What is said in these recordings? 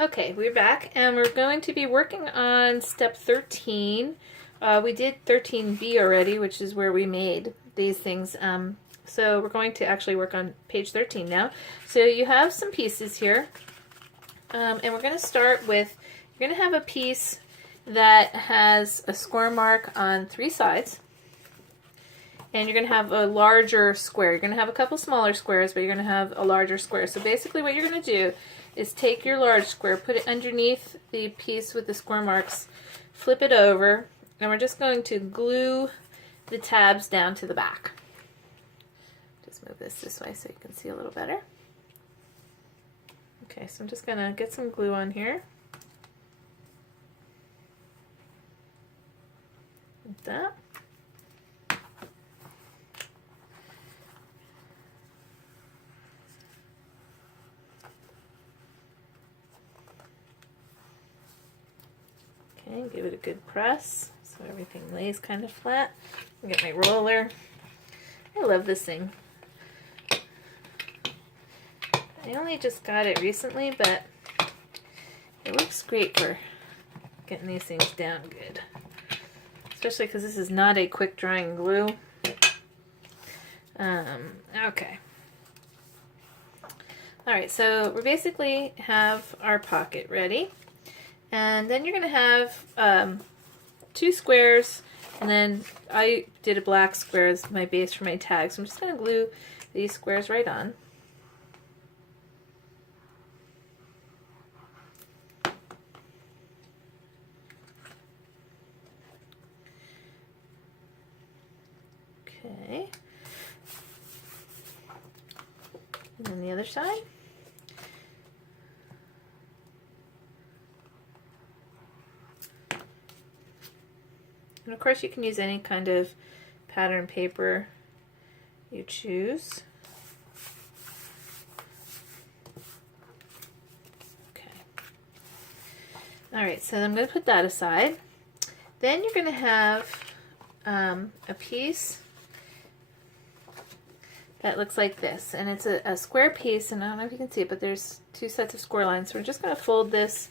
Okay, we're back and we're going to be working on step 13. We did 13B already, which is where we made these things. So we're going to actually work on page 13 now. So you have some pieces here, and we're going to start with, you're going to have a piece that has a score mark on 3 sides. And you're going to have a larger square. You're going to have a couple smaller squares, but you're going to have a larger square. So basically what you're going to do is take your large square, put it underneath the piece with the score marks, flip it over, and we're just going to glue the tabs down to the back. Just move this way so you can see a little better. Okay, so I'm just going to get some glue on here. Like that. Okay, give it a good press so everything lays kind of flat. I'll get my roller. I love this thing. I only just got it recently, but it works great for getting these things down good. Especially because this is not a quick drying glue. Okay. Alright, so we basically have our pocket ready. And then you're going to have 2 squares, and then I did a black square as my base for my tag. So I'm just going to glue these squares right on. Okay. And then the other side. And of course you can use any kind of pattern paper you choose. Okay. Alright, so I'm going to put that aside. Then you're going to have a piece that looks like this. And it's a square piece, and I don't know if you can see it, but there's 2 sets of score lines. So we're just going to fold this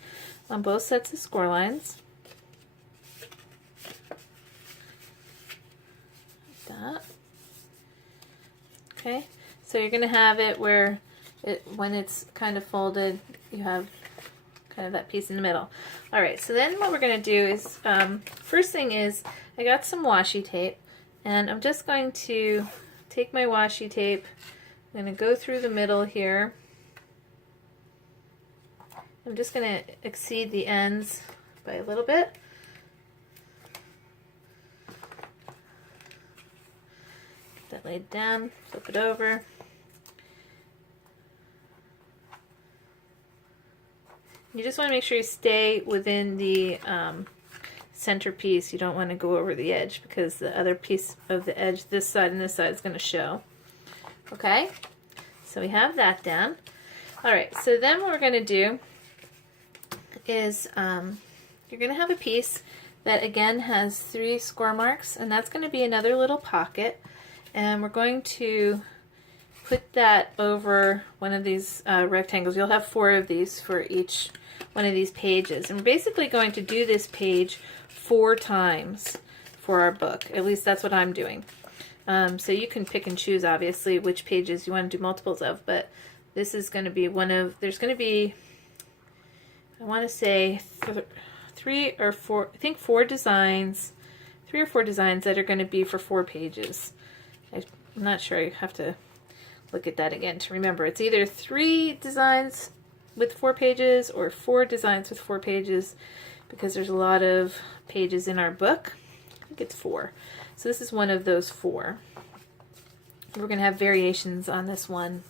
on both sets of score lines. That. Okay, so you're going to have it where when it's kind of folded, you have kind of that piece in the middle. Alright, so then what we're going to do is, first thing is, I got some washi tape, and I'm just going to take my washi tape, I'm going to go through the middle here. I'm just going to exceed the ends by a little bit. That laid down, flip it over. You just want to make sure you stay within the center piece. You don't want to go over the edge because the other piece of the edge, this side and this side, is going to show. Okay, so we have that down. Alright, so then what we're going to do is you're going to have a piece that again has 3 score marks, and that's going to be another little pocket. And we're going to put that over one of these rectangles. You'll have 4 of these for each one of these pages. And we're basically going to do this page 4 times for our book. At least that's what I'm doing. So you can pick and choose, obviously, which pages you want to do multiples of. But this is going to be one of, there's going to be, I want to say 3 or 4, I think 4 designs, 3 or 4 designs that are going to be for 4 pages. I'm not sure, I have to look at that again to remember. It's either 3 designs with 4 pages or 4 designs with 4 pages, because there's a lot of pages in our book. I think it's 4. So this is one of those 4. We're going to have variations on this one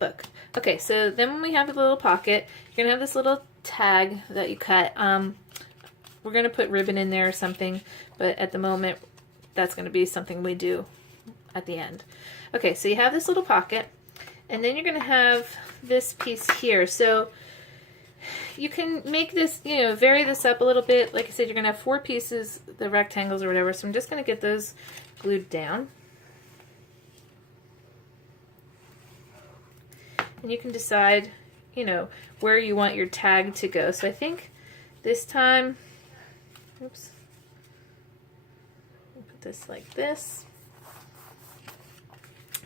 book. Okay, so then when we have the little pocket, you're going to have this little tag that you cut. We're going to put ribbon in there or something, but at the moment that's going to be something we do at the end. Okay, so you have this little pocket, and then you're going to have this piece here. So you can make this, you know, vary this up a little bit. Like I said, you're going to have 4 pieces, the rectangles or whatever, so I'm just going to get those glued down. And you can decide you know, where you want your tag to go. So I think this time, oops, I'll put this like this.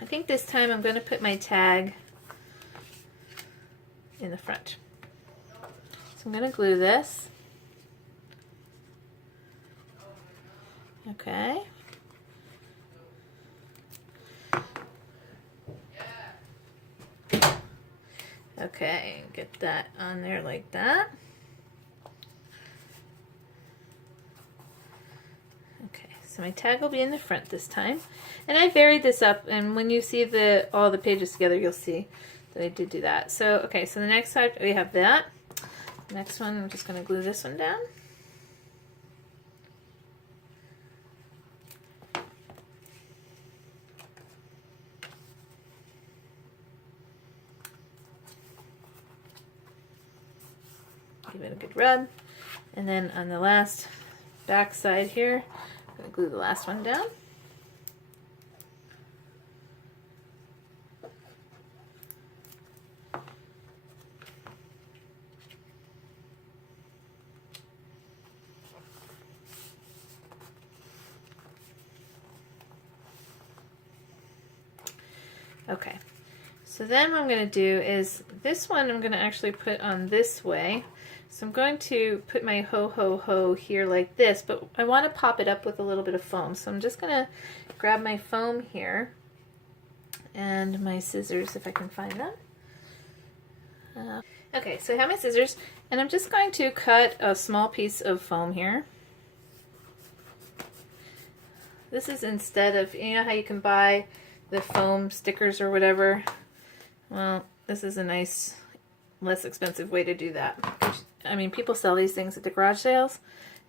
I think this time I'm going to put my tag in the front. So I'm going to glue this. Okay. Okay, get that on there like that. Okay, so my tag will be in the front this time. And I varied this up, and when you see all the pages together, you'll see that I did do that. So, okay, so the next side, we have that. Next one, I'm just going to glue this one down. Give it a good rub. And then on the last back side here, I'm going to glue the last one down. Okay, so then what I'm going to do is this one I'm going to actually put on this way. So I'm going to put my ho ho ho here like this, but I want to pop it up with a little bit of foam. So I'm just going to grab my foam here and my scissors if I can find them. Okay, so I have my scissors and I'm just going to cut a small piece of foam here. This is instead of, you know how you can buy the foam stickers or whatever? Well, this is a nice, less expensive way to do that. I mean, people sell these things at the garage sales,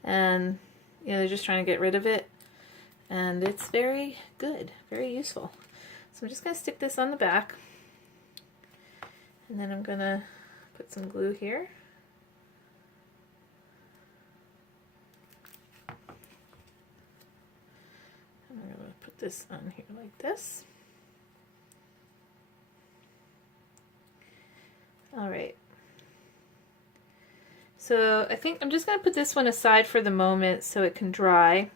and you know, they're just trying to get rid of it, and it's very good, very useful. So I'm just going to stick this on the back, and then I'm going to put some glue here. I'm going to put this on here like this. All right. So I think I'm just going to put this one aside for the moment so it can dry.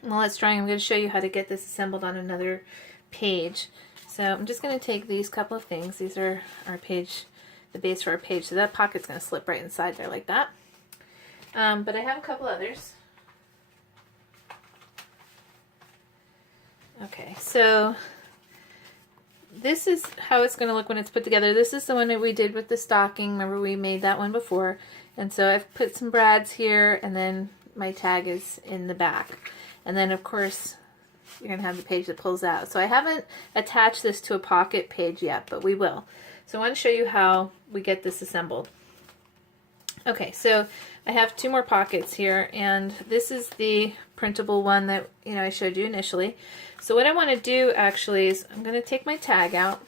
And while it's drying, I'm going to show you how to get this assembled on another page. So I'm just going to take these couple of things. These are our page, the base for our page. So that pocket's going to slip right inside there like that. But I have a couple others. Okay, so this is how it's going to look when it's put together. This is the one that we did with the stocking. Remember, we made that one before. And so I've put some brads here, and then my tag is in the back. And then, of course, you're going to have the page that pulls out. So I haven't attached this to a pocket page yet, but we will. So I want to show you how we get this assembled. Okay, so I have two more pockets here, and this is the printable one that I showed you initially. So what I want to do actually is I'm going to take my tag out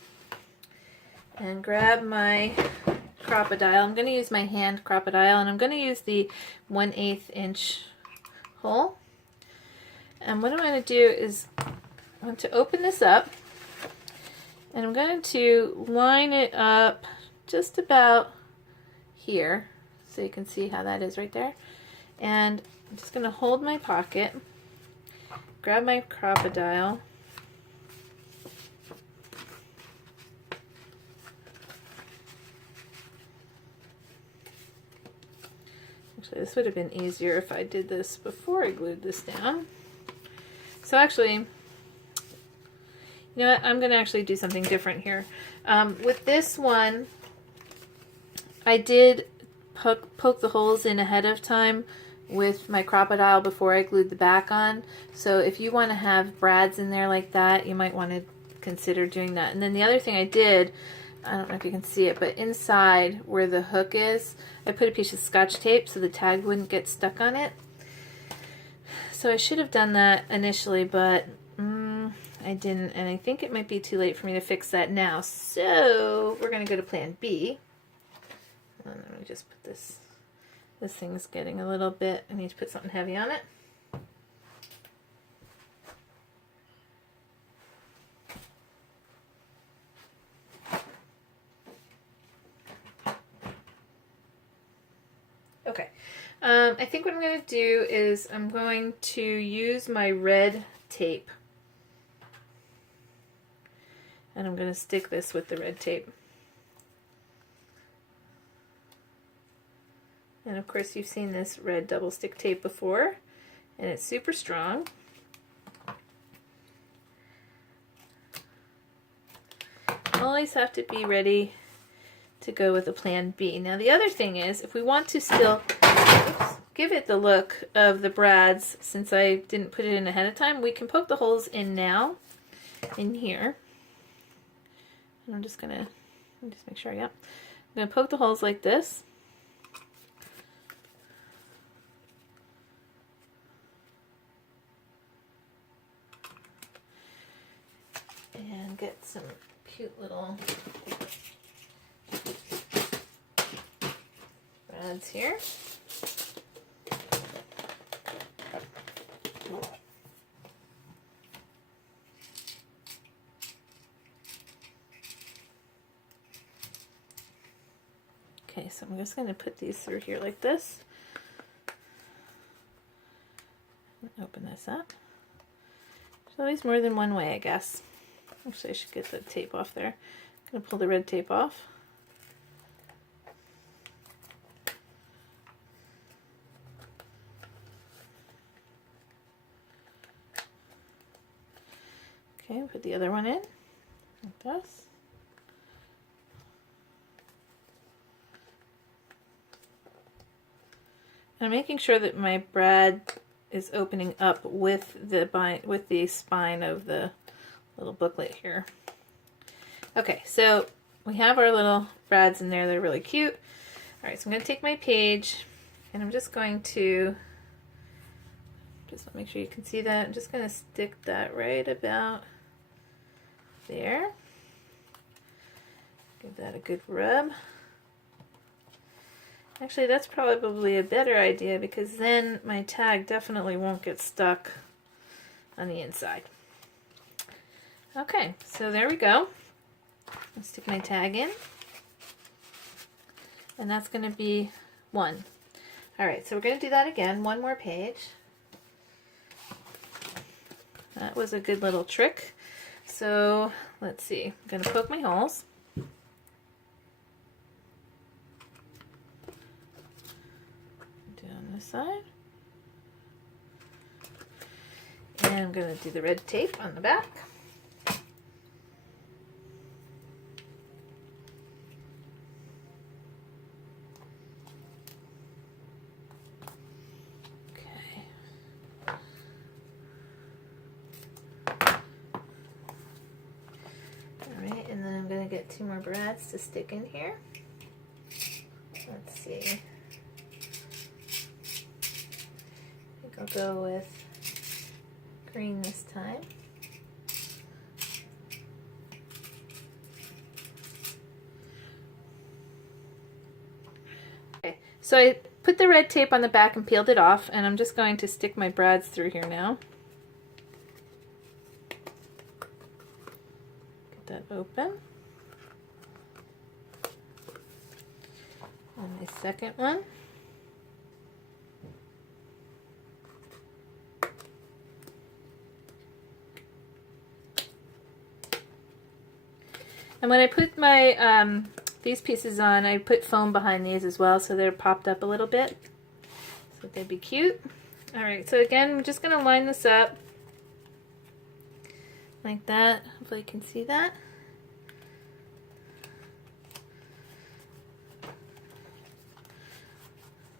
and grab my crocodile. I'm going to use my hand crocodile, and I'm going to use the 1/8 inch hole. And what I'm going to do is I want to open this up, and I'm going to line it up just about here, so you can see how that is right there. And I'm just going to hold my pocket, grab my crocodile, actually this would have been easier if I did this before I glued this down. So actually, you know what, I'm going to actually do something different here. With this one, I did poke the holes in ahead of time with my crocodile before I glued the back on. So if you want to have brads in there like that, you might want to consider doing that. And then the other thing I did, I don't know if you can see it, but inside where the hook is, I put a piece of Scotch tape so the tag wouldn't get stuck on it. So I should have done that initially, but I didn't, and I think it might be too late for me to fix that now. So we're going to go to plan B. And let me just put this. This thing's getting a little bit, I need to put something heavy on it. Okay. I think what I'm going to do is I'm going to use my red tape. And I'm going to stick this with the red tape. And of course you've seen this red double stick tape before, and it's super strong. Always have to be ready to go with a plan B. Now the other thing is, if we want to still give it the look of the brads, since I didn't put it in ahead of time, we can poke the holes in now, in here. And I'm just gonna make sure, yep. I'm gonna poke the holes like this. And get some cute little brads here. Okay, so I'm just going to put these through here like this. Open this up. There's always more than one way, I guess. Actually, I should get the tape off there. I'm going to pull the red tape off. Okay, put the other one in, like this. I'm making sure that my brad is opening up with the spine of the little booklet here. Okay, so we have our little brads in there. They're really cute. All right, so I'm going to take my page, and I'm just going to make sure you can see that. I'm just going to stick that right about there. Give that a good rub. Actually, that's probably a better idea, because then my tag definitely won't get stuck on the inside. Okay, so there we go. I'll stick my tag in. And that's going to be 1. Alright, so we're going to do that again. One more page. That was a good little trick. So, let's see. I'm going to poke my holes. Down this side. And I'm going to do the red tape on the back. Get 2 more brads to stick in here. Let's see. I think I'll go with green this time. Okay, so I put the red tape on the back and peeled it off, and I'm just going to stick my brads through here now. Get that open. And my second one. And when I put my these pieces on, I put foam behind these as well, so they're popped up a little bit, so they'd be cute. Alright, so again, I'm just going to line this up like that. Hopefully you can see that.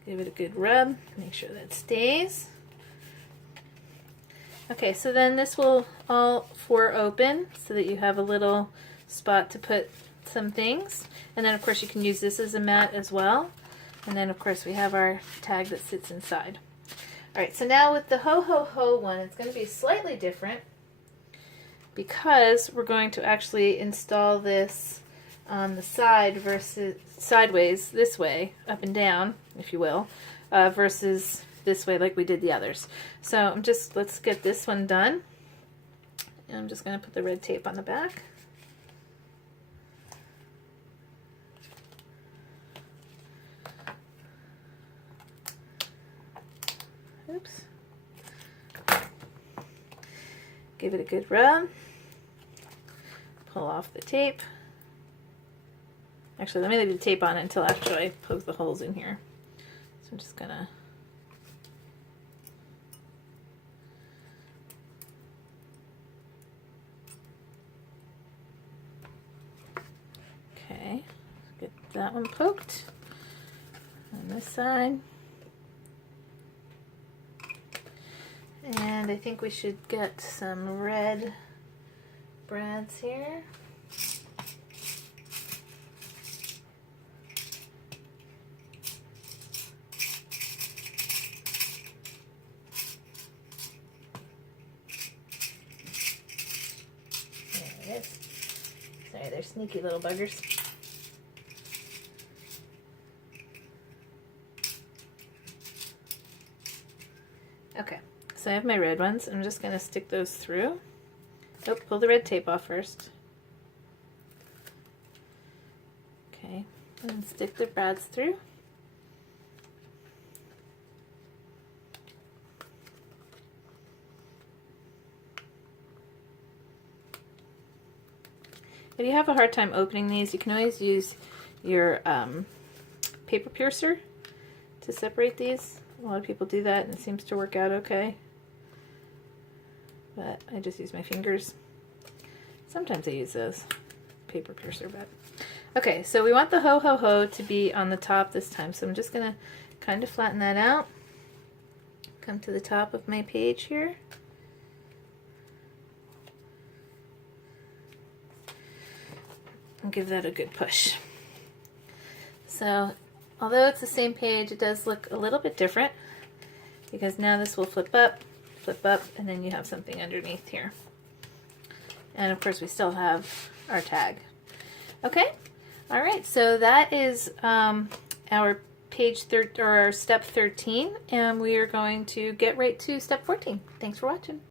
Give it a good rub, make sure that stays. Okay, so then this will all 4 open so that you have a little spot to put some things. And then of course you can use this as a mat as well. And then of course we have our tag that sits inside. Alright, so now with the Ho Ho Ho one, it's going to be slightly different because we're going to actually install this on the side versus sideways, this way, up and down, if you will, versus this way like we did the others. So let's get this one done. And I'm just going to put the red tape on the back. Oops. Give it a good rub. Pull off the tape. Actually, let me leave the tape on until after I poke the holes in here. So I'm just gonna get that one poked on this side. And I think we should get some red brads here. There it is. Sorry, they're sneaky little buggers. Okay, so I have my red ones. I'm just going to stick those through. Oh, pull the red tape off first. Okay, and then stick the brads through. If you have a hard time opening these, you can always use your paper piercer to separate these. A lot of people do that and it seems to work out okay. But I just use my fingers. Sometimes I use those paper piercer, but okay, so we want the ho ho ho to be on the top this time. So I'm just gonna kind of flatten that out. Come to the top of my page here. And give that a good push. So although it's the same page, it does look a little bit different because now this will flip up, and then you have something underneath here. And of course we still have our tag. Okay, all right, so that is our step 13, and we are going to get right to step 14. Thanks for watching.